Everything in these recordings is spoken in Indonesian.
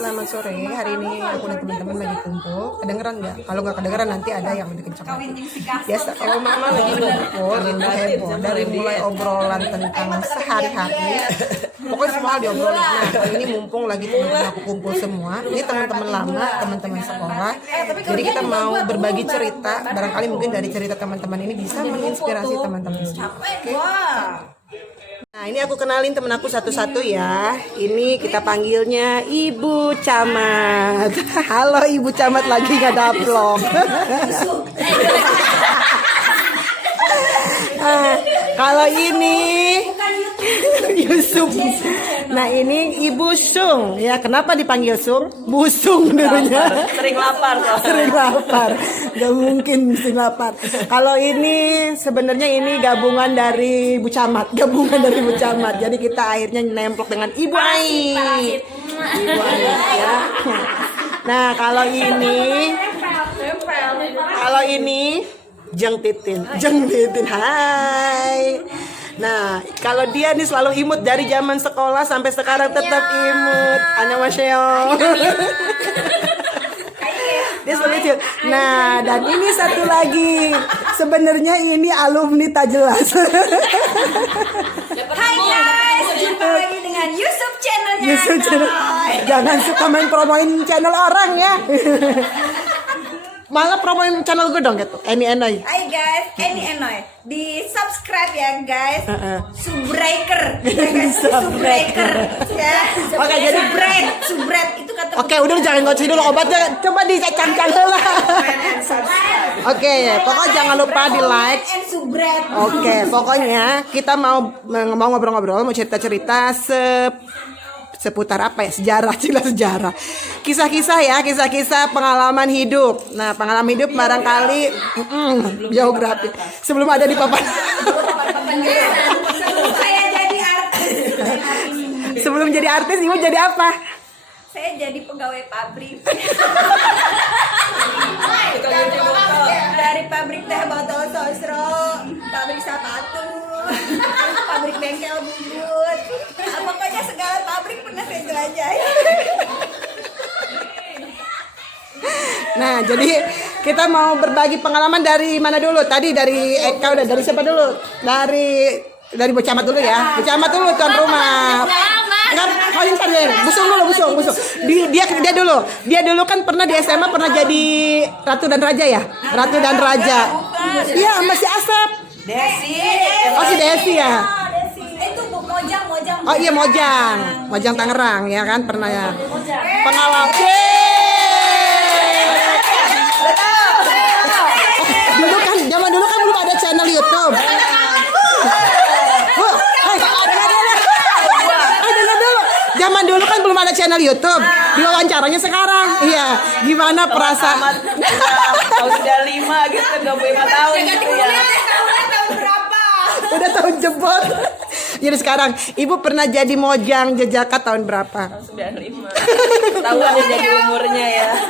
selamat sore. Hari ini aku dan teman-teman lagi kumpul. Kedengeran nggak? Kalau nggak kedengeran nanti ada yang lebih kencang. Biasa kalau mama lagi kumpul itu heboh. Dari mulai obrolan tentang sehari-hari, pokoknya semua hal diobrolin. Nah, kali ini mumpung lagi teman-teman aku kumpul semua. Ini teman-teman lama, teman-teman sekolah. Jadi kita mau berbagi cerita. Barangkali mungkin dari cerita teman-teman ini bisa menginspirasi teman-teman. Oke. Nah, ini aku kenalin temen aku satu-satu ya. Ini kita panggilnya Ibu Camat. Halo Ibu Camat, lagi nggak ada vlog. Kalau ini Yusuf. Nah, ini Ibu Sung. Ya, kenapa dipanggil Sung? Busung dulunya. Sering lapar kok. Sering lapar. Gak mungkin sering lapar. Kalau ini sebenarnya ini gabungan dari Bu Camat. Gabungan dari Bu Camat. Jadi kita akhirnya nemplok dengan Ibu Ai. Ibu Ai ya. Nah, kalau ini Jeng Titin. Jeng Titin. Hai. Nah, kalau dia nih selalu imut dari zaman sekolah sampai sekarang tetap imut. Annyeonghaseyo. Dia selalu lucu. Nah, dan ini satu lagi. Sebenarnya ini alumni tak jelas. Hai guys, jumpa lagi dengan Yusuf channelnya. Yusuf channel. Jangan suka main promoin channel orang ya. Malah promoin channel gue dong gitu. Eni Enoy. Hai guys, Eni Enoy. Di subscribe ya guys. Subbreaker. Subbreaker. Ya. Oke, jadi Subret itu kata. Oke, udah jangan ngoceh dulu obatnya. Coba dicang-cang lah. Oke, pokoknya jangan lupa di like. Oke, pokoknya kita mau ngobrol-ngobrol, mau cerita-cerita seputar apa ya, sejarah, kisah-kisah ya, kisah-kisah pengalaman hidup. Nah, pengalaman hidup barangkali geografi sebelum ada di papan. Sebelum saya jadi artis. Sebelum jadi artis, ibu jadi apa? Saya jadi pegawai pabrik. Dari pabrik teh botol sosro, pabrik sepatu, pabrik bengkel bubut. Pokoknya segala pabrik pernah saya jelajahi. Nah, jadi kita mau berbagi pengalaman dari mana dulu? Tadi dari Eka, udah dari siapa dulu? Dari Bu Camat dulu ya. Bu Camat dulu, tuan rumah. Enggak, kalian deh. Busung. Dia dulu. Dia dulu kan pernah di SMA pernah jadi Ratu dan Raja ya? Ratu dan Raja. Iya, masih Asep. Desi. Oh, si Desi ya. Itu Mojang. Oh iya, Mojang Tangerang ya kan pernah ya. Pengalaman. Zaman dulu kan belum ada channel YouTube. Zaman dulu kan belum ada channel YouTube. Wawancaranya sekarang. Iya. Gimana perasaan? Tahun sudah 5 gitu, 25 tahun gitu ya. Tahun berapa? Udah tahun jebot. Jadi sekarang Ibu pernah jadi Mojang Jejaka tahun berapa? Tahun 95. Tahu aja jadi umurnya ya.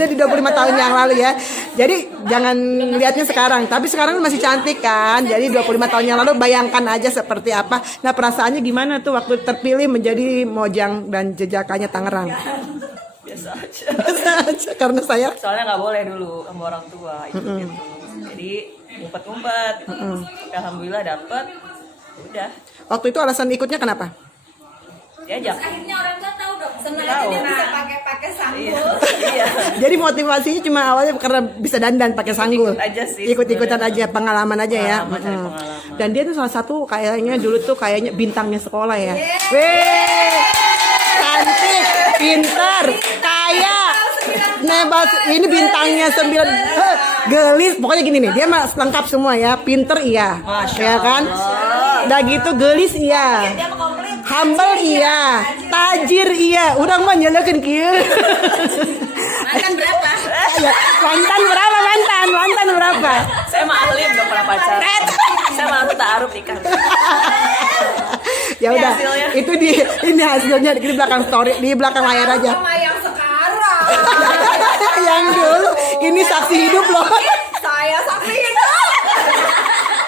Jadi 25 tahun yang lalu ya. Jadi jangan lihatnya sekarang, tapi sekarang masih cantik kan. Jadi 25 tahun yang lalu bayangkan aja seperti apa. Nah, perasaannya gimana tuh waktu terpilih menjadi Mojang dan Jejakanya Tangerang? Biasa aja. Karena saya Soalnya nggak boleh dulu sama orang tua itu gitu. Jadi ngumpet-ngumpet. Alhamdulillah dapet. Udah. waktu itu alasan ikutnya kenapa? Diajak. Akhirnya orang tua tahu dong. Senang aja dia bisa pakai sanggul. Iya. Jadi motivasinya cuma awalnya karena bisa dandan pakai sanggul. Ikut aja sih, Ikut-ikutan aja, pengalaman aja ya. Cari pengalaman. Dan dia tuh salah satu kayaknya dulu tuh kayaknya bintangnya sekolah ya. Weh, cantik, pintar, kaya. Nebas, ini bintangnya 9. Gelis, pokoknya gini nih, dia mah lengkap semua ya. Pinter iya, ya kan? Udah gitu gelis iya. Dia mau komplit. Humble iya, tajir iya, udah mah nyalakan kieu. Mantan berapa? Mantan berapa? Saya mah ahli belum pernah pacaran. Saya mah ta'aruf nikah. Ya udah, hasilnya. itu ini hasilnya di belakang story, di belakang layar aja. Sama yang sekarang. Yang dulu, ini saksi hidup loh. Saya saksi hidup.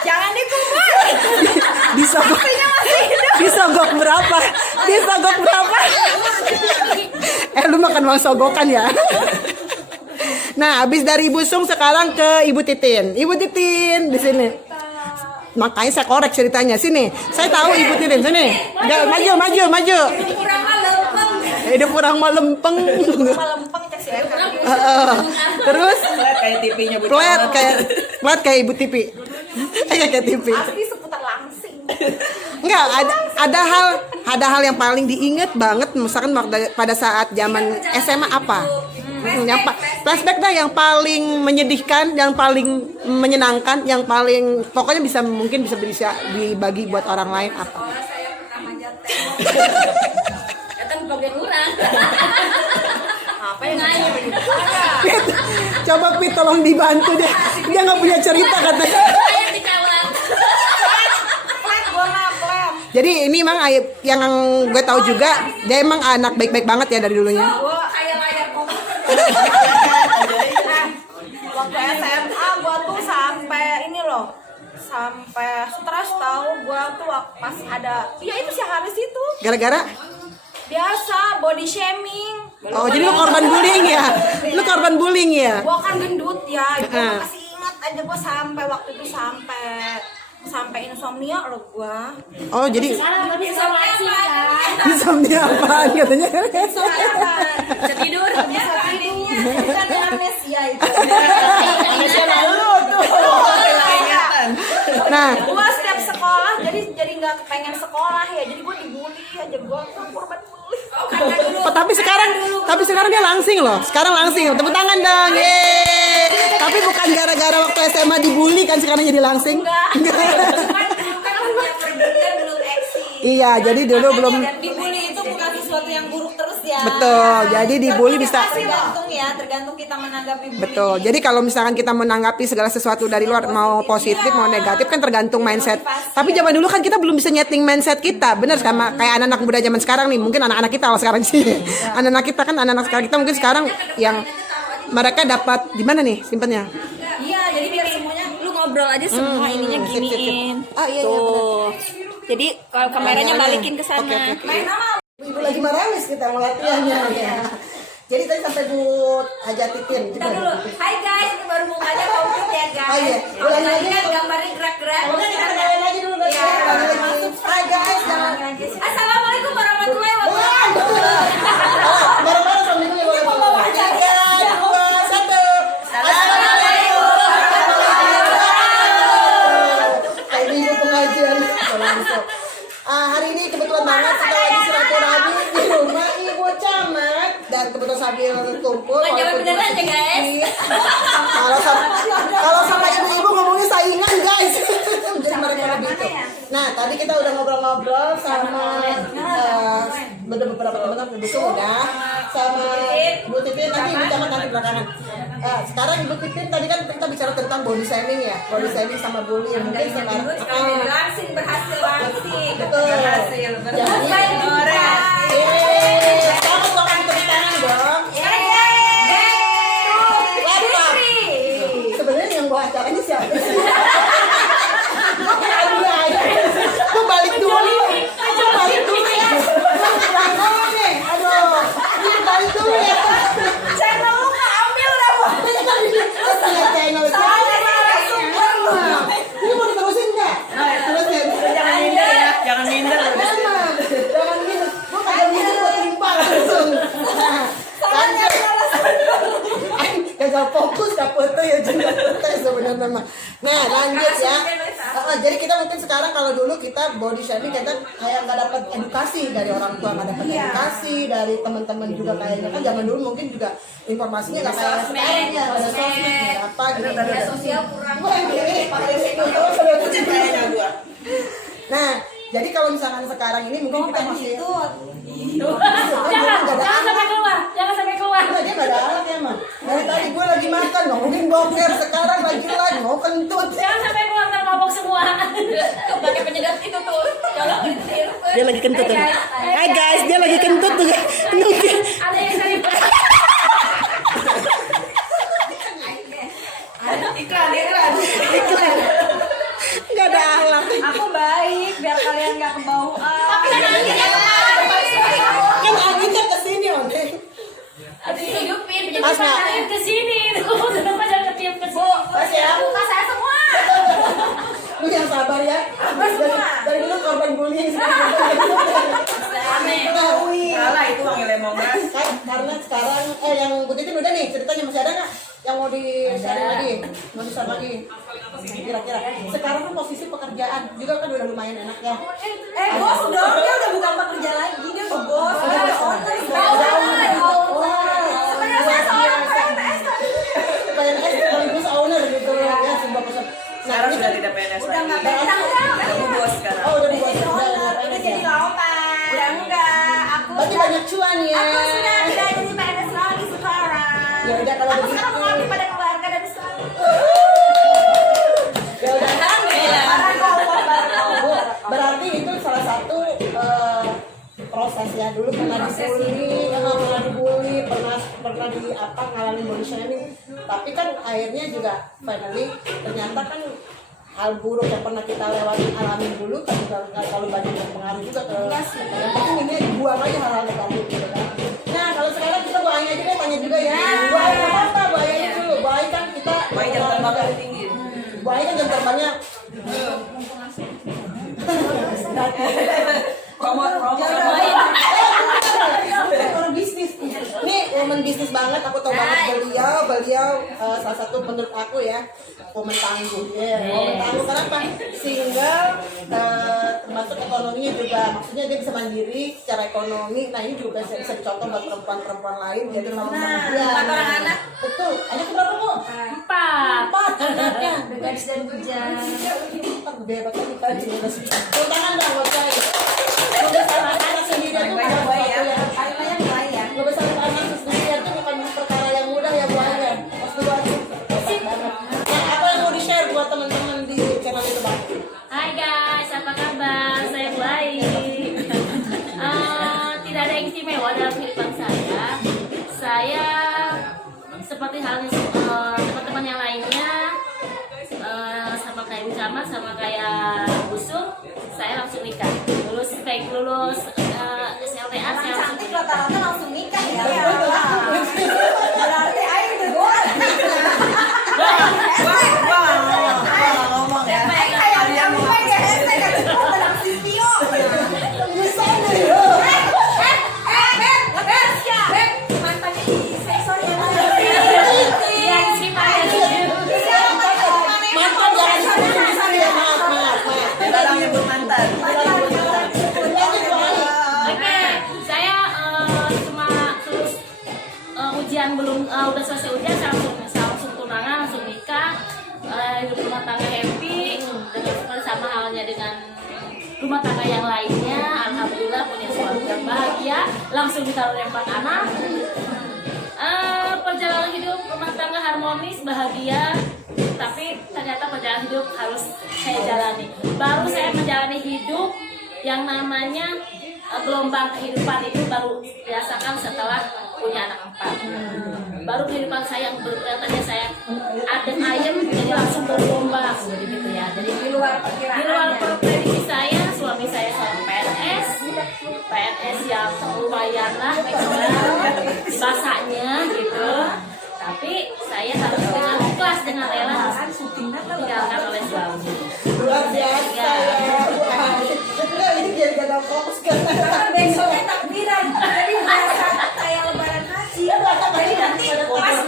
Jangan dikubur. Disogok berapa? bukan uang sogokan ya. Nah, habis dari Ibu Sung sekarang ke Ibu Titin. Ibu Titin di sini. Makanya saya korek ceritanya sini. Saya tahu Ibu Titin sini. Nggak, maju. Kurang malempeng. Hidup kurang malempeng. Malempeng cek sih. Terus Flat kayak TV-nya Bu. flat kayak Ibu TV. Kayak TV. Pasti seputar langsing. Enggak, ada hal yang paling diinget banget misalkan pada saat zaman SMA apa? Yang flashback dah yang paling menyedihkan, yang paling menyenangkan, yang paling pokoknya mungkin bisa dibagi buat orang lain apa? Saya pernah manjat Ya kan bagian orang. apa yang nanya begitu? Pit, coba Pit tolong dibantu deh. Dia nggak punya cerita katanya. Saya dicawat. Jadi ini emang yang gue tahu juga, dia emang anak baik-baik banget ya dari dulunya. Gua kayak layar komputer. Waktu SMA gua tuh sampai ini loh, sampai stres tahu gua tuh pas ada, ya itu si Haris itu Gara-gara? biasa body shaming. Oh, jadi lu korban bullying ya? Lu korban bullying ya? Gua kan gendut ya, gua masih ingat aja gua sampai waktu itu sampai insomnia loh gua. Oh, jadi Sekarang tapi isolasi kan. insomnia apaan katanya? Insomnia apa? Bisa tidur. Bisa tidur, bukan amnesia itu. Nah, Gua setiap sekolah jadi nggak pengen sekolah ya, jadi gua dibully aja, gua korban bully. tapi sekarang dia langsing loh. Sekarang langsing. Tepuk tangan dong. Yeay. Tapi bukan gara-gara waktu SMA dibully kan sekarang jadi langsing. Kan punya perbulian belum eksis. Iya, jadi dulu belum. Dan dibully itu bukan sesuatu yang buruk terus ya. Betul. Jadi dibully bisa. Tergantung kita menanggapi bullying. Betul. Jadi kalau misalkan kita menanggapi segala sesuatu dari luar mau positif mau negatif kan tergantung mindset. Tapi zaman dulu kan kita belum bisa nyeting mindset kita. Bener sama kayak anak-anak muda zaman sekarang nih. Mungkin anak-anak kita kalau sekarang sih. Anak-anak kita kan anak-anak sekarang kita mungkin sekarang yang mereka dapat di mana nih simpennya? Iya, jadi biar semuanya Lu ngobrol aja semua ininya giniin. Oh iya Tuh. Jadi kalau kameranya balikin ke sana. Oke. Ibu lagi maramis kita mau latihannya ya. Jadi tadi sampai Bu Haja Titin. kita dulu. Hai guys, ini baru mukanya komplit ya guys. Oh iya. Ulangi lagi. Lihat gambarnya gerak-gerak. Udah kita kenalin lagi dulu guys. Iya. Ulangi lagi. Hai guys, jangan. Assalamualaikum warahmatullahi wabarakatuh. Bareng-bareng sama ibu ya boleh. 3, 2, 1. Assalamualaikum Kayak minggu pengajian. Langsung. Hari ini kebetulan banget kita lagi silaturahmi di rumah Ibu Camat dan kebetulan sambil kumpul. Jangan beneran ya guys. Kalau sama ibu-ibu ngomongnya saingan guys. Jadi mereka lebih itu. Nah tadi kita udah ngobrol-ngobrol sama beberapa teman-teman Ibu Sung udah sama Bu Titin nanti Ibu Camat nanti belakangan. Sekarang Ibu Titin tadi kan kita bicara tentang body shaming ya, body shaming sama bullying. Mungkin sekarang langsing berhasil langsing. betul. Berhasil. Kamu tolong tepuk tangan dong. Sebenarnya yang bawa acara ini siapa sih? Kok balik dulu? Kok balik dulu ya? Jangan nih, aduh. Ini balik dulu ya. Channel lu keambil dah, Bu. Channel ini mau diterusin nggak? Terusin. Jangan minder ya. Jangan minder. Jangan minder. Gue kagak minder gue timpal langsung. Lanjut. Kagak fokus gak foto ya juga sebenarnya mah. Nah lanjut ya. Jadi kita mungkin sekarang kalau dulu kita body shaming kita kayak nggak dapat edukasi dari orang tua, nggak dapat edukasi dari teman-teman juga kayaknya kan zaman dulu mungkin juga informasinya nggak kayak sekarang ya, ada sosmed apa gitu. Media sosial kurang. Nah jadi kalau misalkan sekarang ini mungkin kita masih Jangan sampai keluar. Jangan sampai keluar. dia nggak ada alat ya mah. Dari tadi gue lagi makan ngomongin boker, sekarang lagi live mau kentut. Jangan sampai keluar ntar mabok semua. Pakai penyedap itu tuh. Kalau itu Dia lagi kentut tuh. Hai guys, dia lagi kentut tuh. Mungkin Ada yang saya iklan. iklan. Nggak ada alat. Aku baik biar kalian nggak kebauan. Kan anginnya kesini om. Pas nggak? Tiap ke sini tuh, kenapa jangan tiap ke sini? Pas ya. Buka saya semua. Lu yang sabar ya. Dari dulu korban bullying. Aneh. Ketahui. Salah itu wangi lemongrass. Kan karena sekarang yang Bu Titin udah nih ceritanya masih ada nggak yang mau di-share lagi? Mau di-share lagi? Kira-kira sekarang kan posisi pekerjaan juga kan udah lumayan enak ya. Bos dong, dia udah bukan pekerja lagi, dia udah bos. Udah owner sebenarnya saya seorang PNS tapi PNS sekaligus owner gitu ya sebuah perusahaan. Sekarang sudah tidak PNS udah nggak lagi. PNS, Udah bos sekarang. Oh udah udah buat jadi owner, udah jadi lautan. Udah enggak, aku berarti banyak cuan ya. aku sudah tidak jadi PNS lagi sekarang. Ya udah kalau Aku begitu. sekarang mengabdi pada keluarga dan Islam. Ya udah. Alhamdulillah. Bu, berarti itu salah satu proses ya. Dulu pernah dibully, pernah di apa ngalamin body shaming. Tapi kan akhirnya juga finally ternyata kan hal buruk yang pernah kita alami dulu kan kalau banyak yang pengaruh juga ke yang penting ini dibuang aja hal-hal negatif gitu kan. Nah kalau sekarang kita Bu Ai aja deh tanya juga ya. Bu Ai apa Bu Ai dulu? Bu Ai kan kita Wah, jam terbang lebih tinggi. Bu Ai kan jam terbangnya orang bisnis. Nih woman bisnis banget, aku tahu banget beliau salah satu menurut aku ya woman tangguh ya. Woman tangguh kenapa? Single, termasuk ekonominya juga, maksudnya dia bisa mandiri secara ekonomi. Nah ini juga bisa dicontoh buat perempuan-perempuan lain. Jadi Empat orang anak. betul. Anak berapa Bu? 4. 4 anaknya. Gadis dan bujang. Tak gede banget kita juga. Tangan dong buat saya. Membesarkan anak sendiri itu bukan sesuatu yang membesarkan anak sendiri itu bukan perkara yang mudah ya Bu Ai. Pasti banget. Nah, apa yang mau di-share buat teman-teman di channel itu Bang? Hai guys, apa kabar? Saya Bu Ai. Tidak ada yang istimewa dalam kehidupan saya. Saya seperti halnya teman-teman yang lainnya, sama kayak Bu Camat, sama kayak Busuk, saya langsung nikah. Lulus SLTA, saya langsung Cantik rata-rata langsung nikah ya. Berarti ayo udah gua. Ngomong ya. Kayak yang gue ya, kayak tenang Sintio. Bisa nih. Mantannya di seksual ya. Iya, cerita ya. Mantan jangan disebut di sini ya. Maaf. Kita udah nyebut mantan. Oke, saya cuma terus ujian belum udah selesai ujian, saya langsung tunangan, langsung nikah, hidup rumah tangga happy, dengan seperti sama halnya dengan rumah tangga yang lainnya. Alhamdulillah punya suami yang bahagia, langsung dikaruniai 4 anak. Perjalanan hidup rumah tangga harmonis, bahagia, tapi ternyata perjalanan hidup harus saya jalani. Baru saya menjalani hidup yang namanya gelombang kehidupan itu baru dirasakan setelah punya anak 4. Baru kehidupan saya yang tadinya saya adem ayem jadi langsung bergelombang gitu ya. Jadi Di luar perkiraan. di luar prediksi saya, suami saya seorang PNS yang lumayan lah basahnya gitu. Tapi saya harus dengan ikhlas, dengan rela ditinggalkan oleh suami. Luar biasa ya Bu Ai. Ini jadi gagal fokus kan. Besoknya takbiran. Jadi berasa kayak lebaran haji. Jadi nanti pas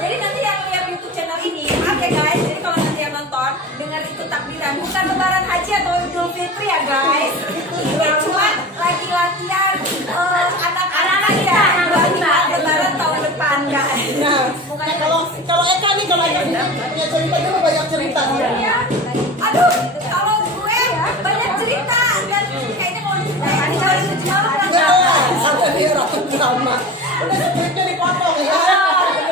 jadi nanti yang lihat YouTube channel ini, maaf ya guys. Jadi kalau nanti yang nonton dengar itu takbiran, bukan lebaran haji atau Idul Fitri ya guys. Ini cuma lagi latihan anak-anak kita buat lebaran tahun depan guys. Nah, kalau Eka nih punya cerita juga banyak cerita dia. Ya. Aduh, kalau gue banyak cerita dan kayaknya kalau diceritain Ada dia orang drama. Udah skripnya dipotong ya.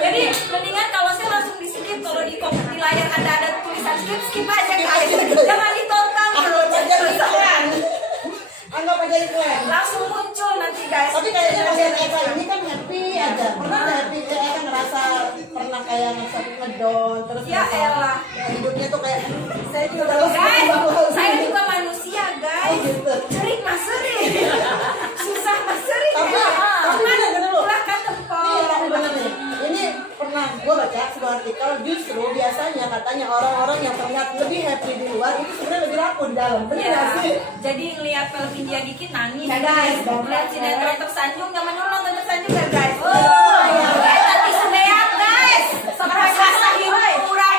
Jadi mendingan kalau saya langsung di skip, kalau di layar ada tulisan skip aja guys. Jangan ditonton Anggap aja iklan. Anggap aja iklan. langsung muncul nanti guys. Tapi kayaknya kalian Eka ini kan happy aja. Pernah nggak happy? Eka ngerasa pernah kayak ngedown terus Ya ngerasa elah. hidupnya tuh kayak Saya juga guys, saya juga manusia guys. gitu. Cerik mas seri, susah mas seri. Tapi bener-bener loh. Ulah kan Nih tapi tempol. bener nih. dalam. Bener nggak sih? Jadi ngeliat film India dikit nangis guys. Ngeliat sinetron tersanjung, zaman dulu nonton tersanjung gak guys? Guys, tadi semeat guys. Sampai rasa hidup kurang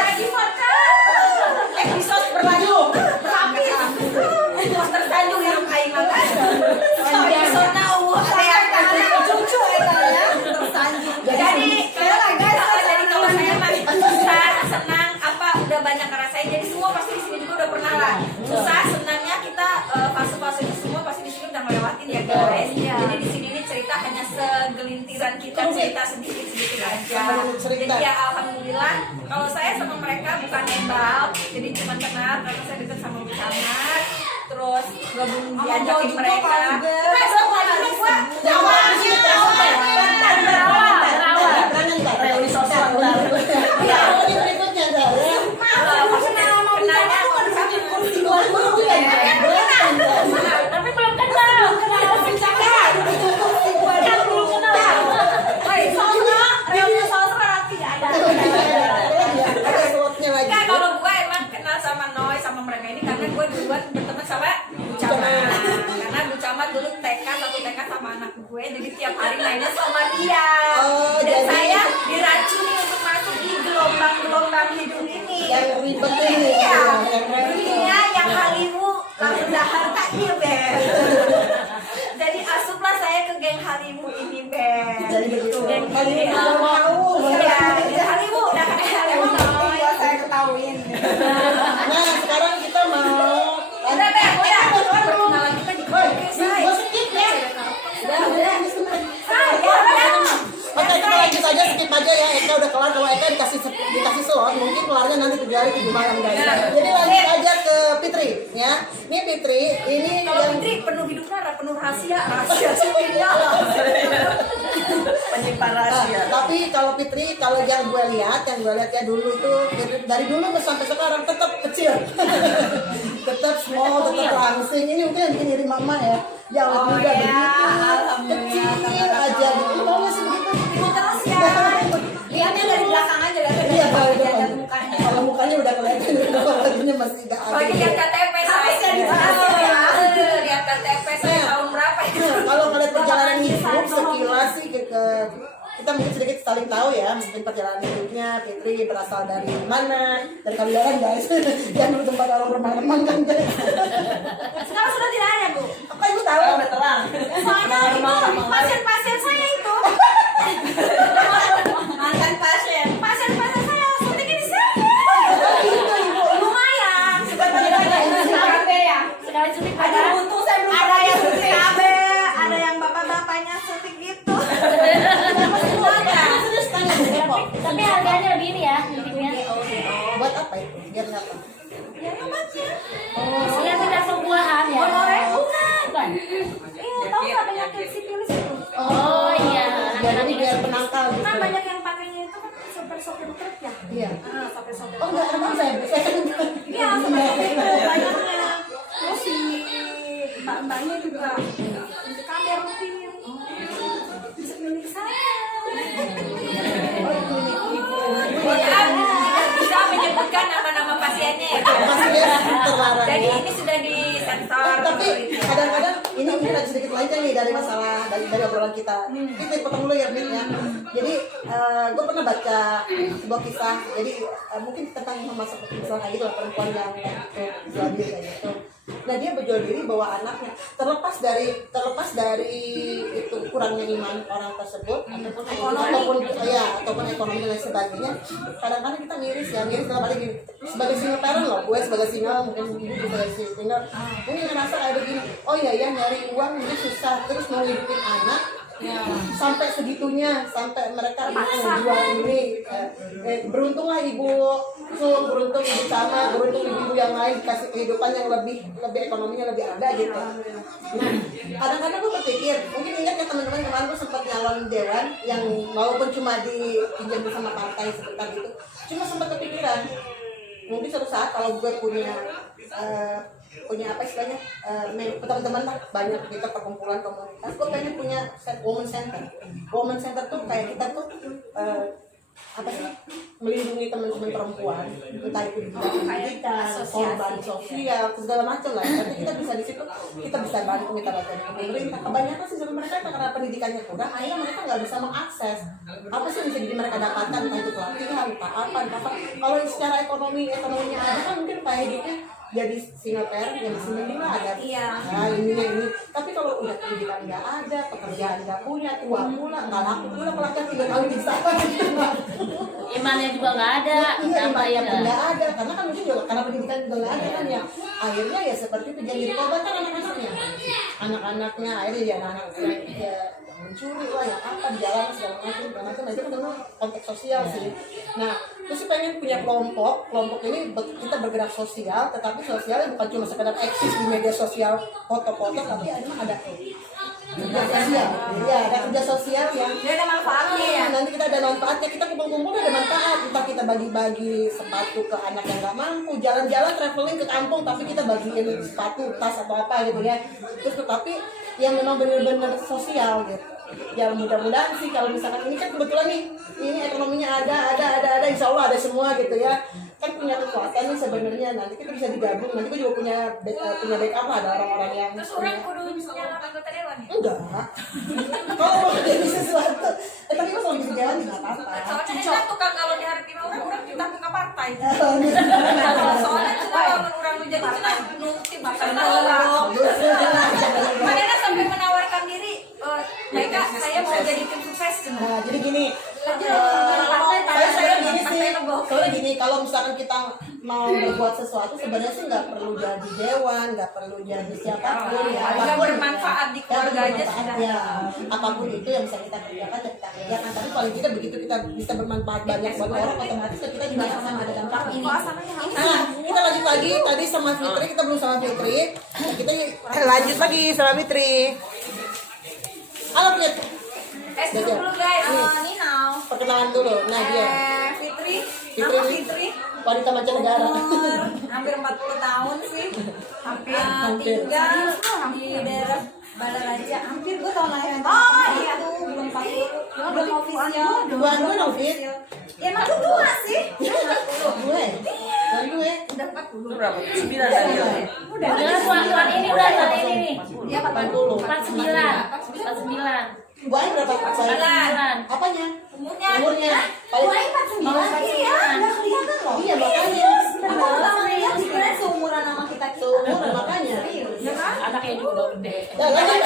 lagi makan. Episode berlanjut habis. Episode tersanjung yang aing makan. Episode cucu ya tersanjung. Jadi kalau saya masih susah, senang, apa udah banyak ngerasain. Jadi semua pasti di sini juga udah pernah lah. Susah, senangnya kita fase-fase itu semua pasti di sini udah melewatin ya guys. Jadi di sini ini cerita hanya segelintiran kita cerita sedikit-sedikit aja. Jadi ya alhamdulillah kalau saya sama mereka bukan nembal, jadi cuma kenal karena saya deket sama Bu Camat. Terus gabung diajakin mereka. Guys, gua reuni sosial Tapi belum kenal. Kan kalau gue emang kenal sama Noy sama mereka ini karena gue duluan berteman sama Bu Camat. Karena Bu Camat dulu satu TK sama anak gue, jadi tiap hari mainnya sama dia. Dan saya diracuni untuk masuk di gelombang hidup ini. Yang ribet ini. Iya, dunia yang halimu langsung dahar tak iya Ben. Jadi asuplah saya ke geng halimu ini Ben. Jadi begitu. Geng Kali ini. ini mau. Iya, geng halimu udah kan halimu Noy. Saya ketahuin. Nah, sekarang kita mau Udah Ben, udah. Perkenalan kita di podcast say. Gue skip ya. Udah. Oke, kita lanjut aja, skip aja ya. Eka udah kelar. Kalau Eka dikasih slot, mungkin kelarnya nanti 7 hari 7 malam guys. Jadi lanjut aja ke Fitri ya. Ini Fitri, ini Kalau yang Fitri penuh hidup Nara, penuh rahasia sebenarnya. penyimpan rahasia. tapi kalau Fitri, kalau yang gue lihat ya dulu tuh dari dulu sampai sekarang tetap kecil, tetap small, tetap langsing. Ini mungkin yang bikin diri mama ya. Ya Allah juga begitu, kecil aja gitu. Maunya sih begitu. Terus ya. Lihatnya dari belakang aja lah. Iya kalau Lihat mukanya. kalau mukanya udah kelihatan, kalau lagunya masih nggak ada. Oh, lihat KTP saya. Lihat KTP saya tahun berapa itu? Kalau ngeliat perjalanan hidup sekilas sih kita mungkin sedikit saling tahu ya, mungkin perjalanan hidupnya Fitri berasal dari mana, dari Kalimantan guys. Yang dulu tempat orang remang-remang kan guys. Sekarang sudah tidak ada Bu. Apa ibu tahu? Udah terang. Soalnya itu pasien-pasien saya itu. Mantan pasien saya syutingnya di sini. Lumayan. Sekali syuting Ada pada buntu saya belum ada yang syuting AB, ada yang bapak-bapaknya syuting gitu. Serius tanya deh, kok. tapi harganya lebih ini ya syutingnya. Buat apa itu? Biar apa? Ya obatnya. Yang tidak sebuahan ya. Honorer bukan. Bukan. Ini tahu nggak penyakit sipilis itu? Oh iya. Jadi biar penangkal gitu. Kan banyak yang pakainya itu kan sopir-sopir truk ya. Iya. Sopir-sopir. Oh enggak, emang saya Iya, sopir itu banyaknya. Terus si mbak-mbaknya juga untuk kamera rutin. Bisa milik saya. Bisa menyebutkan nama-nama pasiennya ya. masih terlarang. Jadi Ya. ini sudah disensor. Tapi kadang-kadang ini mungkin ada sedikit melenceng nih dari masalah dari obrolan kita. Kita potong dulu ya, Fit ya. Jadi gue pernah baca sebuah kisah. Jadi mungkin tentang masa misalnya gitu lah, perempuan yang jual diri kayak gitu. Nah dia berjual diri bawa anaknya, terlepas dari itu kurangnya iman orang tersebut ataupun ekonomi dan lain sebagainya. Kadang-kadang kita miris dalam arti gini, sebagai single parent loh, gue sebagai single mungkin sebagai single mungkin ngerasa kayak begini, oh iya ya nyari uang ini susah, terus mau hidupin anak sampai segitunya, sampai mereka jual ini. Beruntunglah ibu Sul, beruntung ibu Sama, beruntung ibu yang lain kasih kehidupan yang lebih ekonominya lebih ada gitu. Nah, kadang-kadang gue berpikir, mungkin ingat ya teman-teman kemarin gue sempat nyalon dewan yang walaupun cuma dipinjam sama partai sebentar gitu, cuma sempat kepikiran mungkin suatu saat kalau gue punya apa istilahnya teman-teman lah banyak kita perkumpulan komunitas, gue pengen punya woman center tuh kayak kita tuh apa sih, melindungi teman-teman perempuan, entah itu di bidang pendidikan, korban sosial, segala macam lah. Nanti kita bisa di situ, kita bisa bantu, kita bantu pemerintah. Kebanyakan sih sebenarnya mereka karena pendidikannya kurang, akhirnya mereka nggak bisa mengakses apa sih yang bisa jadi mereka dapatkan, entah itu pelatihan, entah apa. Kalau secara ekonominya ada kan mungkin kayak hidupnya jadi single parent yang sendiri lah ada. Nah, ini. Tapi kalau udah pendidikan nggak ada, pekerjaan nggak punya, tua pula, nggak laku pula, pelatihan 3 kali bisa. Imannya juga nggak ada. Iya, Apa ya yang nggak ada, karena kan mungkin juga karena pendidikan juga nggak ada kan ya. Akhirnya ya seperti itu, jadi korban kan anak-anaknya, akhirnya ya anak-anak ya mencuri lah, ya apa di jalan segala macam. Nah, itu kan memang konteks sosial sih. Nah, terus pengen punya kelompok ini kita bergerak sosial, tetapi sosialnya bukan cuma sekedar eksis di media sosial foto-foto, tapi ada kerja sosial. Ya, ada kerja sosial yang Dia ada manfaatnya ya. nanti kita ada manfaatnya, kita kumpul-kumpul ada manfaat, entah kita bagi-bagi sepatu ke anak yang nggak mampu, jalan-jalan traveling ke kampung tapi kita bagiin sepatu, tas atau apa gitu ya. Terus tetapi yang memang benar-benar sosial gitu. Ya mudah-mudahan sih kalau misalkan ini kan kebetulan nih, ini ekonominya ada, insya Allah ada semua gitu ya. Kan punya kekuatan nih sebenarnya, nanti kita bisa digabung, nanti gue juga punya backup lah, ada orang-orang yang Terus orang kudu punya anggota dewan ya. enggak. Kalau mau jadi sesuatu, tapi kalau bisa jalan nggak apa-apa. Soalnya kita tukang kalau di hari lima orang kita ke partai. Soalnya kita orang jadi kita nuti bakal tolong. Makanya sampai menawarkan diri, mereka saya mau jadi tim sukses. Nah, jadi gini, saya gini sih, soalnya gini, kalau misalkan kita mau berbuat sesuatu sebenarnya sih nggak perlu jadi dewan, nggak perlu jadi siapapun ya, Yang bermanfaat di keluarga aja bermanfaat, sudah. ya, apapun itu yang bisa kita kerjakan ya kita kerjakan. Tapi paling tidak begitu kita bisa bermanfaat banyak buat orang, otomatis kita juga sama ada dampak ini. Nah, kita lanjut lagi tadi sama Fitri, kita belum sama Fitri, kita lanjut lagi sama Fitri. Halo Fitri. Dulu guys, Ninau. Perkenalan dulu. Nah, dia Fitri, nama Fitri. wanita mancanegara. Hampir 40 tahun sih. Hampir. Tinggal di daerah Balaraja. Hampir gue tahun lahiran. Oh iya tuh, belum 40. Belum official. Dua dong, Fit. Ya emang gue tua sih. Gue. Dan gue. Udah 40. Berapa? 9 tadi. Dengan tuan ini udah tahun ini nih. Dia 40. 49. Gue berapa? 49. Apanya? umurnya. Paling 49. Iya, udah kelihatan loh. iya makanya. Dia sebenarnya seumuran sama kita. Seumuran makanya. Ya kan? Anaknya juga gede. Dan lanjut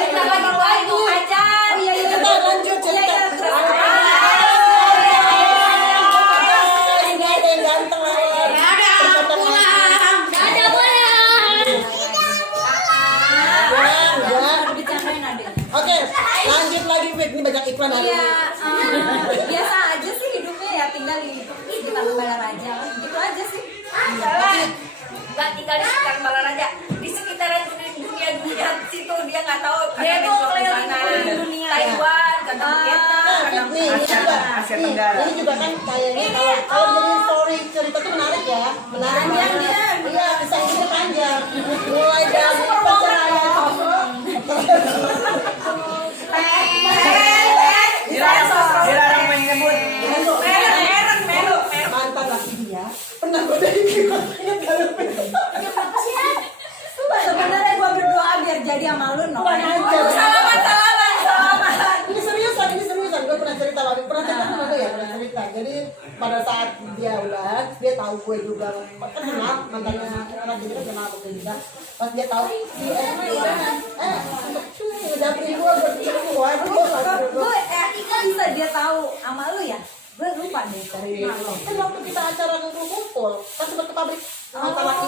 Bentar lagi gua itu aja. Iya, iya. Kita lanjut cerita. Ini ada yang ganteng lah. Oke, lanjut lagi Fit. Ini banyak iklan hari Iya, ini. biasa aja sih hidupnya ya, tinggal di sekitar Balaraja, gitu aja sih. Nggak tinggal di sekitar Balaraja, di sekitaran dunia situ dia nggak tahu. Dia tuh keliling dunia. Taiwan, kadang Vietnam, kadang Nih, ini juga, Asia Tenggara. Ini juga kan kayaknya kalau jadi story cerita tuh menarik ya, menarik banget. Iya, kisah hidupnya panjang. Mulai dari perceraian. Dilarang menyebut. Mantan laki dia pernah godain dia. Ingat kalau Sebenarnya gua berdoa biar jadi sama lu, no. Salaman. Ini seriusan. Gue pernah cerita lagi, pernah cerita. Jadi pada saat dia udah, dia tahu gue juga kan kenal mantannya orang jadi kan kenal gue juga. Pas dia tahu si Emma udah, udah beli gue bercerita, waduh. Gue bisa dia tahu sama lu ya. Gue lupa deh dari Kan waktu kita acara ngumpul, kan sempat ke pabrik mantan lagi,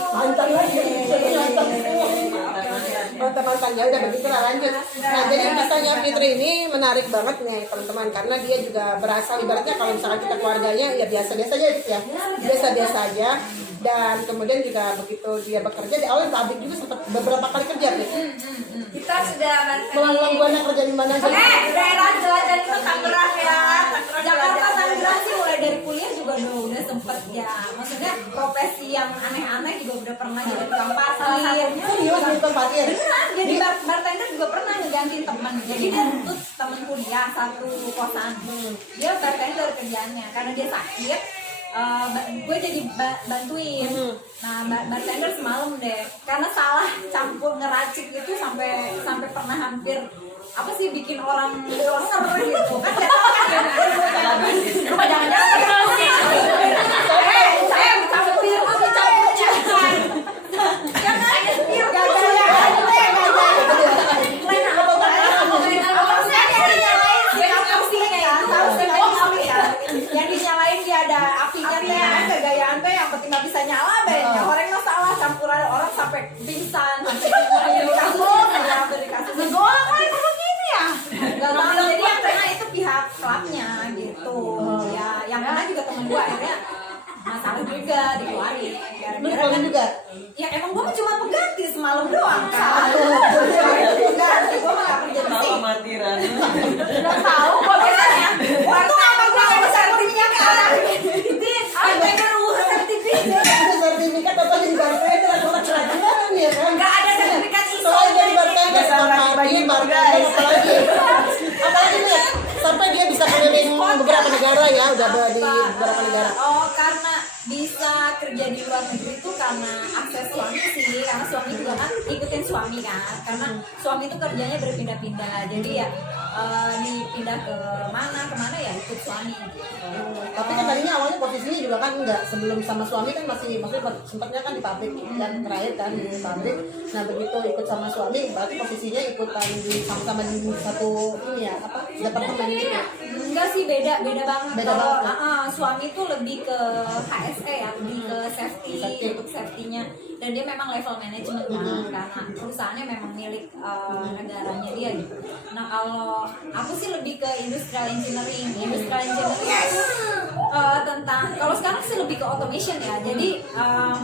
mantan ya udah begitu lah lanjut. Nah jadi kisahnya Fitri ini menarik banget nih teman-teman, karena dia juga berasal ibaratnya kalau misalkan kita keluarganya ya biasa-biasa aja ya, biasa-biasa aja. Dan kemudian juga begitu dia bekerja di awal pabrik juga sempat beberapa kali kerja nih. kita sudah Pulang Buana kerja di mana aja? daerah jelajah itu Tangerang ya. Jakarta Tangerang sih mulai dari kuliah juga udah sempet ya. Maksudnya profesi yang aneh-aneh juga udah pernah jadi tukang parkir. Serius bukan parkir. Beneran, jadi bartender juga pernah ngegantiin teman. Jadi dia tuntut temen kuliah. satu kosan. Dia bartender kerjaannya karena dia sakit. Gue jadi bantuin. Nah, bartender semalam deh, karena salah campur ngeracik itu sampai pernah hampir apa sih bikin orang denger gitu kan, nggak tahu kan jangan-jangan saya campur bir apa campurnya yang dinyalain dia ada apinya kan, kegayaan teh yang penting nggak bisa nyala deh, goreng masalah campuran orang sampai pingsan, sampai dikasih segolak kan begini ya, nggak tahu. Jadi yang kena itu pihak klubnya gitu, ya yang kena juga temen gua akhirnya masalah juga dikeluarin. Lu keluarin juga? Ya emang gua cuma pengganti semalam doang kan. Pengganti gua mah nggak kerja di sini. Amatiran. Udah tahu kok biasanya. Waktu apa gua nggak bisa minyak kan? Aku pengen urus sertifikat. Ada sertifikat apa jadi bartender atau pelajaran ya kan? Nggak ada sertifikat ISO. Soalnya jadi bartender apalagi nih sampai dia bisa keliling beberapa negara ya, udah di beberapa negara. Oh, karena bisa kerja di luar negeri itu karena akses suami sih, karena suami juga kan ikutin suami kan, karena suami itu kerjanya berpindah-pindah, jadi ya dipindah ke mana ya ikut suami. Tapi kan tadinya awalnya posisinya juga kan enggak, sebelum sama suami kan maksudnya sempatnya kan di pabrik dan terakhir kan di pabrik. Nah begitu ikut sama suami berarti posisinya ikutan di sama-sama di satu ini ya apa departemen gitu. Enggak sih, beda banget. Beda Kalau banget. suami itu lebih ke HSE ya, lebih ke safety. Untuk safety-nya, dan dia memang level manajemen kan, karena perusahaannya memang milik negaranya dia gitu. Nah kalau aku sih lebih ke industrial engineering itu tentang, kalau sekarang sih lebih ke automation ya, jadi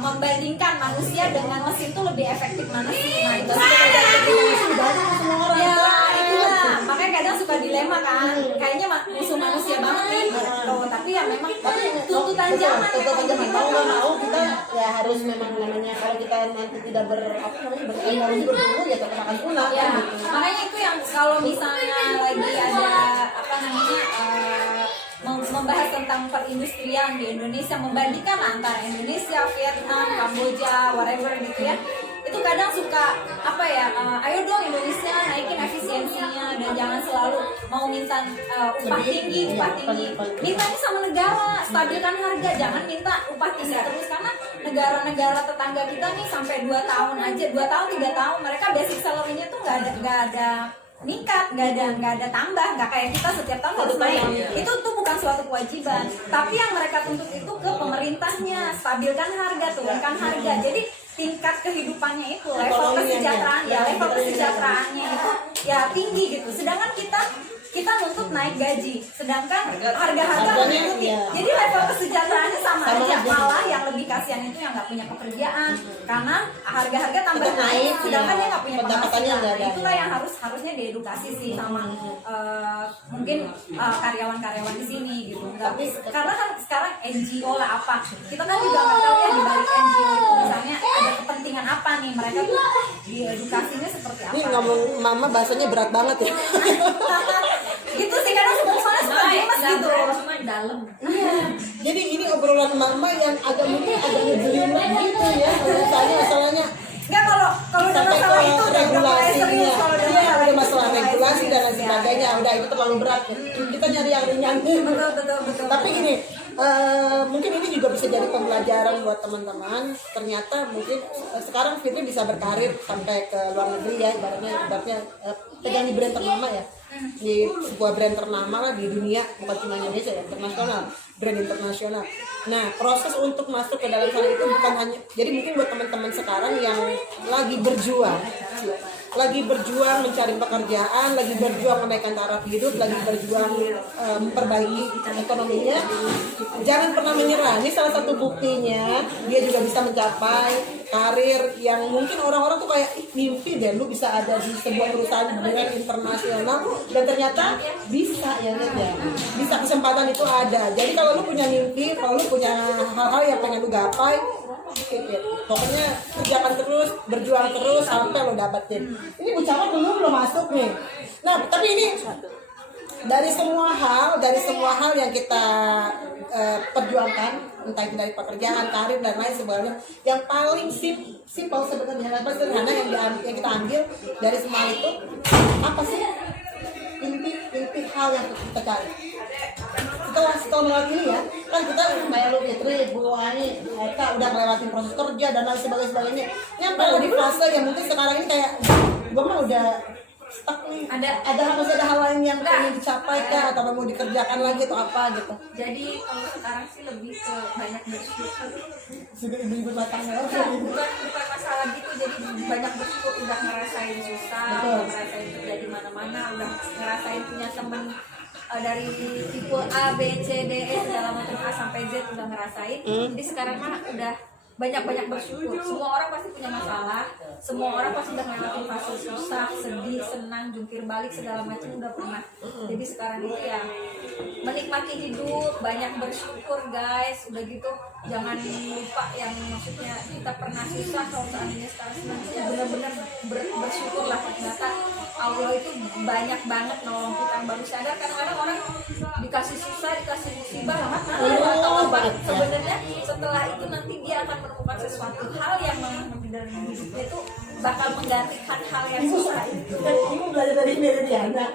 membandingkan manusia dengan mesin tuh lebih efektif mana sih. Nah itu ya itulah, makanya kadang suka dilema kan, kayaknya musuh manusia banget nih gitu. Tapi ya memang tuntutan zaman Mau nggak mau kita ya harus memang namanya kalau kita nanti tidak berteknologi bertumbuh ya tetap akan punah ya, kan gitu. makanya itu yang kalau misalnya lagi ada apa namanya membahas tentang perindustrian di Indonesia, membandingkan antara Indonesia, Vietnam, Kamboja, whatever gitu ya, itu kadang suka apa ya, ayo dong Indonesia naikin efisiensinya dan jangan selalu mau minta upah tinggi, mintanya sama negara, stabilkan harga, jangan minta upah tinggi terus, karena negara-negara tetangga kita nih sampai 2 tahun aja, 2 tahun 3 tahun mereka basic salary-nya tuh nggak ada meningkat, nggak ada tambah, nggak kayak kita setiap tahun harus naik. Itu tuh bukan suatu kewajiban, tapi yang mereka tuntut itu ke pemerintahnya, stabilkan harga, turunkan harga. Jadi tingkat kehidupannya itu, level kesejahteraan ya, level kesejahteraannya itu ya tinggi gitu. Sedangkan kita nuntut naik gaji, sedangkan harga-harga mengikuti. Jadi level kesejahteraannya sama aja, malah yang lebih kasihan itu yang nggak punya pekerjaan, karena harga-harga tambah naik, sedangkan dia nggak punya penghasilan. Itulah yang harusnya diedukasi sih sama mungkin karyawan-karyawan di sini gitu. Tapi karena kan sekarang NGO lah apa, kita kan juga nggak tahu ya di balik NGO itu misalnya ada kepentingan apa nih, mereka tuh diedukasinya seperti apa. Ini ngomong mama bahasanya berat banget ya. Gitu sih, kadang suasana suka gemes gitu. Cuma dalam. Jadi ini obrolan mama yang mungkin agak ngejelin gitu ya. Masalahnya Enggak, kalau udah masalah itu udah mulai serius, kalau udah masalah regulasi dan lain sebagainya, udah itu terlalu berat. Kita nyari yang ringan. Betul. Tapi gini, mungkin ini juga bisa jadi pembelajaran buat teman-teman. Ternyata mungkin sekarang Fitri bisa berkarir sampai ke luar negeri ya, ibaratnya pegang di brand ternama ya, di sebuah brand ternama lah di dunia, bukan cuma Indonesia ya, internasional, brand internasional. Nah, proses untuk masuk ke dalam sana itu bukan hanya, jadi mungkin buat teman-teman sekarang yang lagi berjuang mencari pekerjaan, lagi berjuang menaikkan taraf hidup, lagi berjuang memperbaiki ekonominya, jangan pernah menyerah. Ini salah satu buktinya dia juga bisa mencapai karir yang mungkin orang-orang tuh kayak mimpi deh lu bisa ada di sebuah perusahaan dengan internasional, dan ternyata bisa ya, bisa, kesempatan itu ada. Jadi kalau lu punya mimpi, kalau lu punya hal-hal yang pengen lu gapai, pokoknya kerjakan terus, berjuang terus sampai lo dapetin. Ini Bu Camat belum masuk nih. Nah, tapi ini dari semua hal yang kita perjuangkan, entah itu dari pekerjaan, karir dan lain sebagainya, yang paling simpel sebenarnya, yang paling sederhana yang kita ambil dari semua itu apa sih? Inti hal yang kita cari. Setelah melewati ini ya, kan kita kayak lu Fitri, Bu Ani, Eka udah ngelewatin proses kerja dan lain sebagainya. Nyampe lah di fase yang mungkin sekarang ini kayak gue mah udah stuck nih. Masih ada hal lain yang ingin dicapai kah, atau mau dikerjakan lagi atau apa gitu. Jadi kalau sekarang sih lebih ke banyak bersyukur. Sudah ibu-ibu matangnya. Bukan masalah gitu, jadi banyak bersyukur, udah ngerasain susah, udah ngerasain kerja di mana-mana, udah ngerasain punya temen dari tipe A, B, C, D, E segala macam A sampai Z udah ngerasain. Jadi sekarang mah udah banyak bersyukur. Semua orang pasti punya masalah, semua orang pasti udah ngelewatin fase susah, sedih, senang, jungkir balik segala macam udah pernah. Jadi sekarang itu ya menikmati hidup, banyak bersyukur guys. Udah gitu jangan lupa yang maksudnya kita pernah susah, kalau seandainya sekarang senang, benar-benar bersyukur lah. Ternyata Allah itu banyak banget nolong kita. Baru sadar kadang-kadang orang dikasih susah, dikasih musibah, nggak tahu banget sebenarnya setelah itu nanti dia akan menemukan sesuatu hal yang memang dari hidupnya itu bakal menggantikan hal yang susah itu. Ibu belajar dari Meridiana.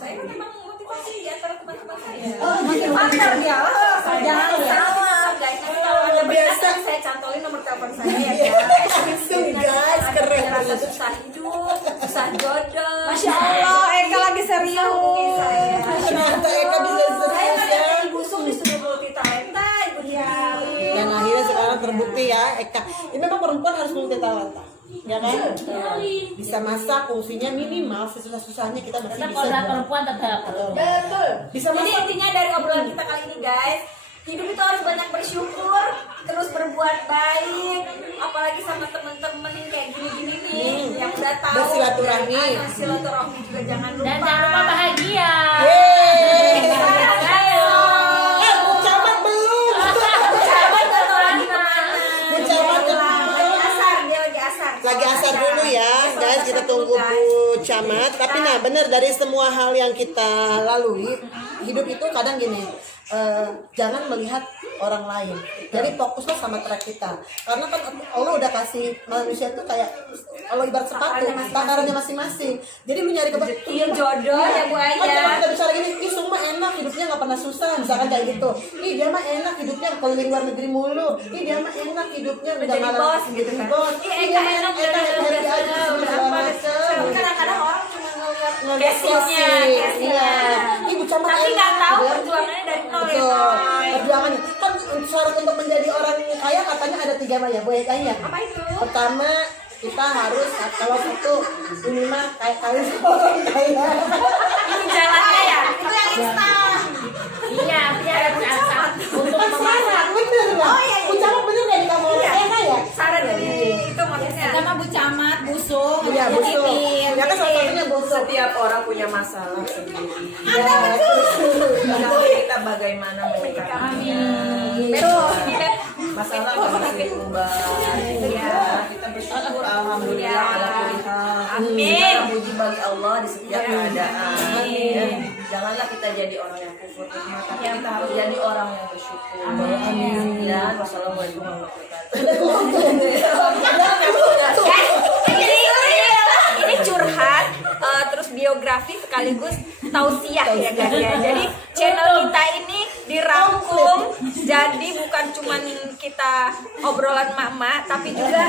Saya kan memang motivasi di antara teman-teman saya. Motivator dia. Jangan salah guys, nanti kalau ada biasa saya cantolin nomor telepon saya ya guys. Guys, keren. Rasa susah hidup, susah jodoh. Masya Allah, Eka lagi serius. Ternyata Eka bisa Saya serius ya. kan busuk di studio multi talenta, ibu Dini. Dan akhirnya sekarang terbukti ya Eka. Ini memang perempuan harus multi talenta, ya kan? Bisa masak, fungsinya minimal sesusah-susahnya kita masih Tetap bisa. kodrat perempuan tetap. Betul. Bisa Jadi masak. intinya dari obrolan kita kali ini guys, hidup itu harus banyak bersyukur, terus berbuat baik, apalagi sama temen-temen yang kayak gini-gini nih, yang udah tahu. Bersilaturahmi. Silaturahmi juga jangan lupa. Dan jangan lupa bahagia. Yeay. Ayo. Bu Camat belum. Sahabat atau lagi kemana? Bu Camat Lagi asar, dia lagi asar. lagi asar dulu ya guys, kita tunggu Bu Camat. Tapi nah benar, dari semua hal yang kita lalui, hidup itu kadang gini, jangan melihat orang lain, jadi fokuslah sama track kita. Karena kan Allah udah kasih manusia tuh kayak kalau ibarat sepatu, takarannya masing-masing. Jadi lu nyari Iya jodoh ya Bu Kan Aya. kita bicara gini, ih semua enak hidupnya, nggak pernah susah, misalkan kayak gitu. Ih dia mah enak hidupnya keliling luar negeri mulu. Ih dia mah enak hidupnya udah Menjadi malah bos gitu kan. bos. Ih Eka enak happy aja segala macam. Kadang-kadang orang cuma ngeliat Cashnya. Iya. Ibu Camat tapi nggak tahu ya. perjuangannya dari nol ya. Betul. Boy. Perjuangannya kan syarat untuk menjadi orang kaya katanya ada 3 ya, Bu Eka ya. Apa itu? Pertama, kita harus kalau satu ini mah kayak kalian orang kaya. Ini jalannya ya? Itu yang instan. Iya, biar ada untuk Kan syarat, bener lah. Oh, iya, iya. Bu Camat bener dari kamu orang kaya. Syarat dari itu maksudnya. Sama Bu Camat, busuk, Iya, busuk. Ya kan salah satunya busuk. Setiap orang punya masalah sendiri. Ya, Tapi kita bagaimana menyikapinya. Betul. Masalah nggak bisa diubah. Ya, kita bersyukur alhamdulillah ala kulli hal. Amin. Kita puji bagi Allah di setiap keadaan. Ya, janganlah kita jadi orang yang kufur nikmat, tapi kita harus jadi orang yang bersyukur. Amin. Dan wassalamualaikum warahmatullahi wabarakatuh. Guys, ini curhat, terus biografi sekaligus tausiah ya guys ya. Jadi channel kita ini dirangkum, jadi bukan cuman kita obrolan mama, tapi juga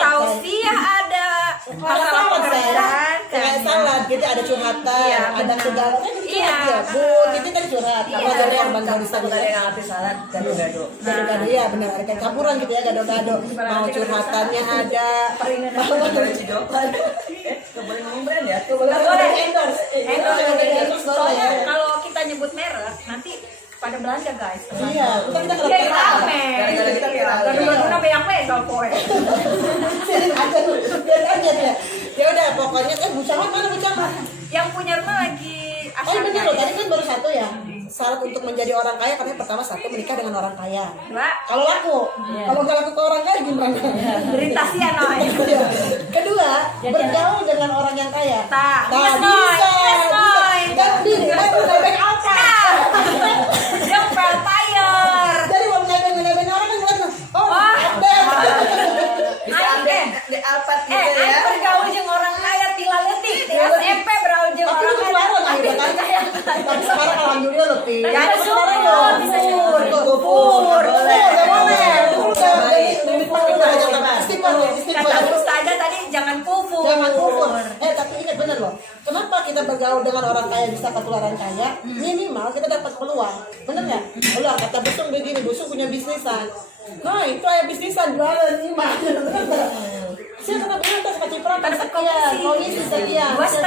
tausiah ada, masalah pekerjaan, kayak salad gitu, ada curhatan, Iya, ada benar. segala kan Iya. curhat ya. Bu, itu tadi curhat. Iya. Apa jadi yang bantu Takut ada yang nggak ngerti salat, gado-gado. Gado-gado ya benar, ada kayak campuran gitu ya, gado-gado. Mau curhatannya ada, mau Dari jawaban. Nggak boleh ngomong brand ya. boleh. endorse. Endorse. Soalnya kalau kita nyebut merek nanti pada belanja guys. Iya, kita Iya, rame. Gara-gara kita viral. Gado-gado yang pedo poe. Sirin aja tuh, biarin aja dia. Ya udah, pokoknya Bu Camat mana Bu Camat? Yang punya rumah lagi Oh asal bener loh, tadi kan baru satu ya. Syarat untuk menjadi orang kaya katanya pertama satu menikah dengan orang kaya. Mbak, Kalau laku, kalau nggak laku ke orang kaya gimana? berita sih ya Noy. Kedua, bergaul dengan orang yang kaya. Tak, Nah, yes, Noy. Yes, Noy. Kan Di nebeng apa? Yang vampire. Jadi mau nebeng orang kan ngeliat, oh, Bisa ambil di Alphard gitu ya. Aku bergaul jeung orang kaya tilaleutik di SMP bergaul jeung tapi orang lu kaya. keluar akhirnya kan. Tapi sekarang alhamdulillah loh, Ti. Ya, Tapi sekarang syukur, loh, bisa syukur. Kufur, boleh. Nggak boleh. Dulu udah Baik. jadi dipakai aja istighfar, istighfar. Kata ustazah tadi jangan kufur. Jangan kufur. Tapi ingat bener loh. Kenapa kita bergaul dengan orang kaya bisa ketularan kaya? Minimal kita dapat peluang. Bener nggak? Peluang. Kata Busung begini, Busung punya bisnisan. Nah itu ya bisnisan jualan iman. Saya pernah bilang tuh sama Cipran kan sekian, komisi sekian. 2,5%.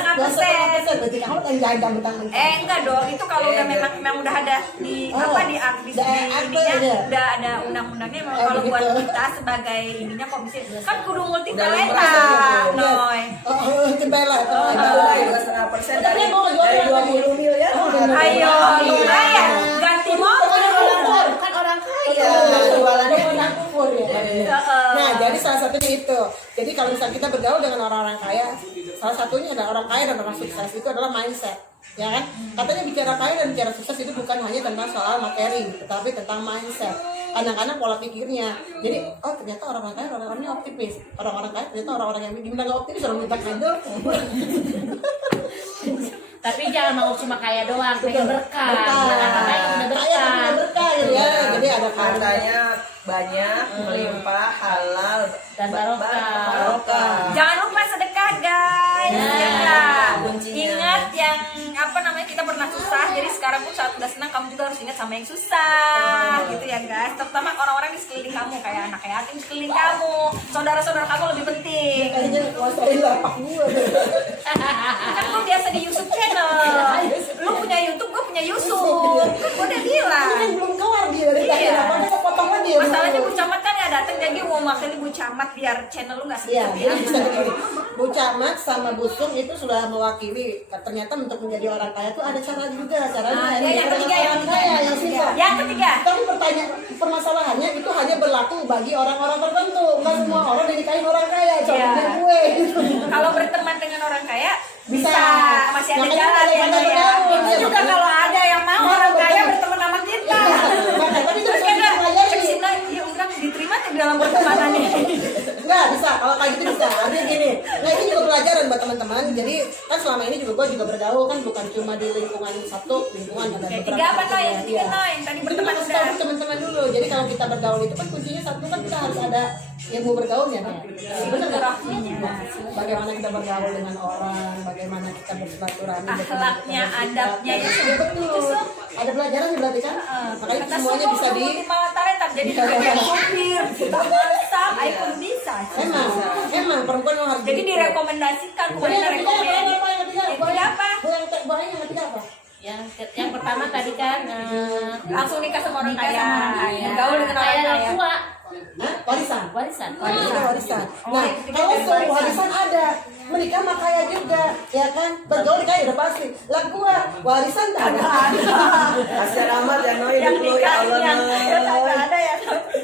Berarti kamu yang jajan mentang-mentang. Enggak dong, itu kalau udah memang udah ada di di ininya udah ada undang-undangnya memang kalau buat kita sebagai ininya komisi kan kudu multi talenta, Noy. Cempela. Dua setengah persen dari 20 miliar. Ayo, lumayan ganti motor. Kan orang kaya. Iya, jualannya Orang kufur ya. Nah, jadi salah satunya itu. Jadi kalau misalnya kita bergaul dengan orang-orang kaya, salah satunya adalah orang kaya dan orang sukses itu adalah mindset, ya kan? Katanya bicara kaya dan bicara sukses itu bukan hanya tentang soal materi, tetapi tentang mindset. Kadang-kadang pola pikirnya. Jadi, oh ternyata orang-orang kaya orang-orangnya optimis. Orang-orang kaya ternyata orang-orang yang gimana nggak optimis orang minta kado. Tapi jangan mau cuma kaya doang, pengen berkah. Kaya Udah punya berkah gitu ya. Jadi ada hartanya banyak, melimpah, halal, Dan barokah. barokah. Jangan lupa sedekah, guys. Ya, Ya nggak? kuncinya. Ingat yang apa namanya kita pernah susah, jadi sekarang pun saat udah senang kamu juga harus ingat sama yang susah, gitu ya guys. Terutama orang-orang di sekeliling kamu, kayak anak yatim di sekeliling kamu, saudara-saudara kamu lebih penting. kayaknya kuasain lapak gua. Kan gue biasa di YouTube channel, lu punya YouTube, gue punya YouTube. Gue udah bilang. Kan belum keluar dia dari tadi. Iya. Apa kita potong aja. Masalahnya Bu Camat kan ya datang, jadi mau makanya Bu Camat biar channel lu nggak Iya, sedikit jadi ya. bisa begini. Bu Camat sama Busung itu sudah mewakili. Ternyata untuk menjadi orang kaya itu ada cara juga. Caranya Ya, yang ketiga, yang ketiga. kaya yang susah. Yang ketiga. Tapi permasalahannya itu hanya berlaku bagi orang-orang tertentu. Nggak semua orang dinikahin orang kaya. Contohnya Iya. gue. Gitu. Kalau berteman dengan orang kaya bisa masih ada Makanya jalan ada ya. yang Naya. bergaul, Itu iya, juga makanya. kalau ada yang mau Iya, orang kaya betul. berteman sama kita. Makanya, tapi itu Terus bisa kita dipelajari. ya orang diterima tuh dalam pertemanan ini. Nggak bisa, kalau kayak gitu bisa. Artinya gini, nah ini juga pelajaran buat teman-teman. Jadi kan selama ini juga gue juga bergaul kan bukan cuma di lingkungan satu, lingkungan ada Oke, beberapa. tiga apa Noy? Yang ketiga Iya. Noy, yang tadi Itu berteman kita udah. tahu teman-teman dulu. Jadi kalau kita bergaul itu kan kuncinya satu kan kita harus ada ilmu bergaulnya. Kan? Benar nggak? Bagaimana kita bergaul dengan orang, bagaimana kita bersilaturahmi. Akhlaknya, adabnya ya Iya betul. Ada pelajaran berarti kan? Makanya Kata semuanya bisa di. talenta jadi kayak supir, kita masak, ayo pun bisa. Emang perempuan yang harus. Jadi direkomendasikan, bukan Yang ketiga apa? rekomendasi. Yang ketiga apa? Yang ketiga apa? Yang ketiga apa? Yang pertama tadi kan Langsung nikah sama orang kaya. kaya. Gaul dengan orang Kaya kaya. tua. Hah? Warisan. Warisan. Warisan. Nah, kalau soal warisan ada, menikah mah kaya juga, ya kan? Bergaul kaya udah pasti. Lah gua warisan tak ada. Kasihan amat ya Noy, Yang dulu ya nikah Allah yang Noy. kagak ada ya.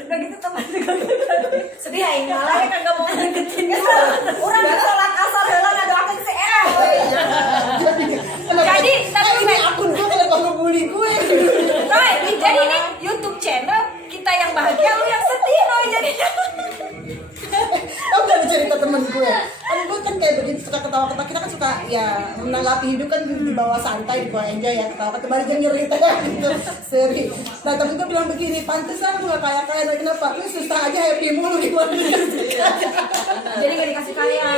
Udah gitu teman juga. Sedih aing malah ya kagak mau ngedeketin. Orang sholat asar heula ngadoakeun si Era. Jadi, tapi ini akun gua kenapa ngebully gue? Noy, jadi ini YouTube channel kita yang bahagia, lu yang sedih, Noy. Jadi Tahu gak cerita temen gue? Kan gue kan kayak begini suka ketawa-ketawa. Kita kan suka ya menanggapi hidup kan di bawah santai, di bawah enjoy ya, ketawa-ketawa balik nyerita ya gitu. Seri. Nah temen gue bilang begini, pantesan lu gak kaya-kaya. Nah, kenapa? Lu susah aja happy mulu gimana? jadi gak dikasih kaya.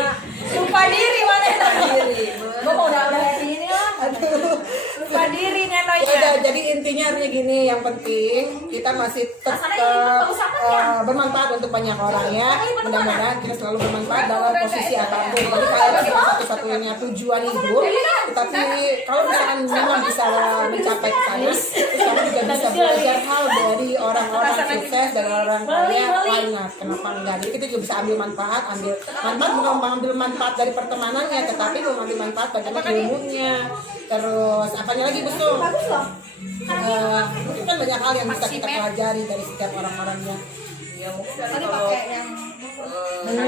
Lupa diri mana Diri, Gue mau udah happy ini lah. Aduh. Lupa diri nih, Noy. Ya, jadi intinya artinya gini, yang penting kita masih tetap bermanfaat untuk banyak orang ya. Mudah-mudahan kita selalu bermanfaat dalam posisi apapun. Jadi kayak kita satu-satunya tujuan hidup. Tetapi kalau misalkan memang bisa mencapai ke sana, terus kamu juga bisa belajar hal dari orang-orang sukses, dari orang kaya, why not? Kenapa enggak? Jadi kita juga bisa ambil manfaat bukan mengambil manfaat dari pertemanannya, tetapi mengambil manfaat bagaimana ilmunya. Terus apanya lagi Busung? Itu kan banyak hal yang bisa kita pelajari dari setiap orang-orangnya. Ya mungkin dari kalau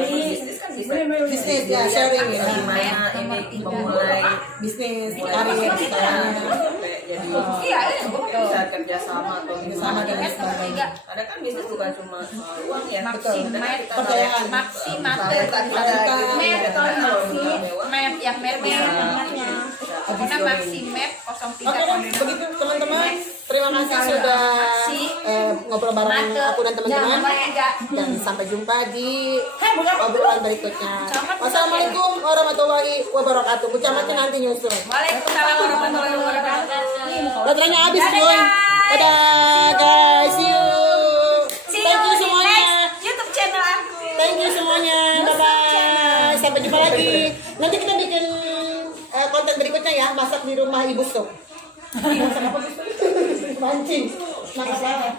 bisnis kan bisa bisnis ya, sharing ya. Gimana ini memulai Bisnis, karir karir, kita sampai jadi bisa kerjasama atau sama dan lain sebagainya. ada kan bisnis bukan cuma soal uang ya, Betul. Kita Percayaan. yang mernya pokoknya Maximap 03 Oke deh, begitu teman-teman. Terima kasih sudah ngobrol bareng aku dan teman-teman. Dan sampai jumpa di obrolan berikutnya. Wassalamualaikum warahmatullahi wabarakatuh. Kucamatnya nanti nyusul. Waalaikumsalam warahmatullahi wabarakatuh. Baterainya habis, boy. Dadah, guys. See you. Thank you semuanya. YouTube channel aku. Thank you semuanya. Bye-bye. Sampai jumpa lagi. Nanti kita bikin konten berikutnya ya. Masak di rumah Ibu Sok. Masak apa? Mancing. Masak apa?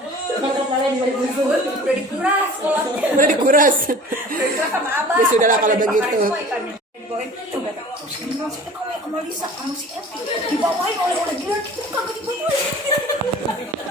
Masak apa di balik busuk? Udah dikuras kalau Udah dikuras. dikuras sama abah. Ya sudahlah kalau begitu. Coba kamu yang sama Lisa, kamu si Evi dibawain oleh gila gitu kagak dibawain.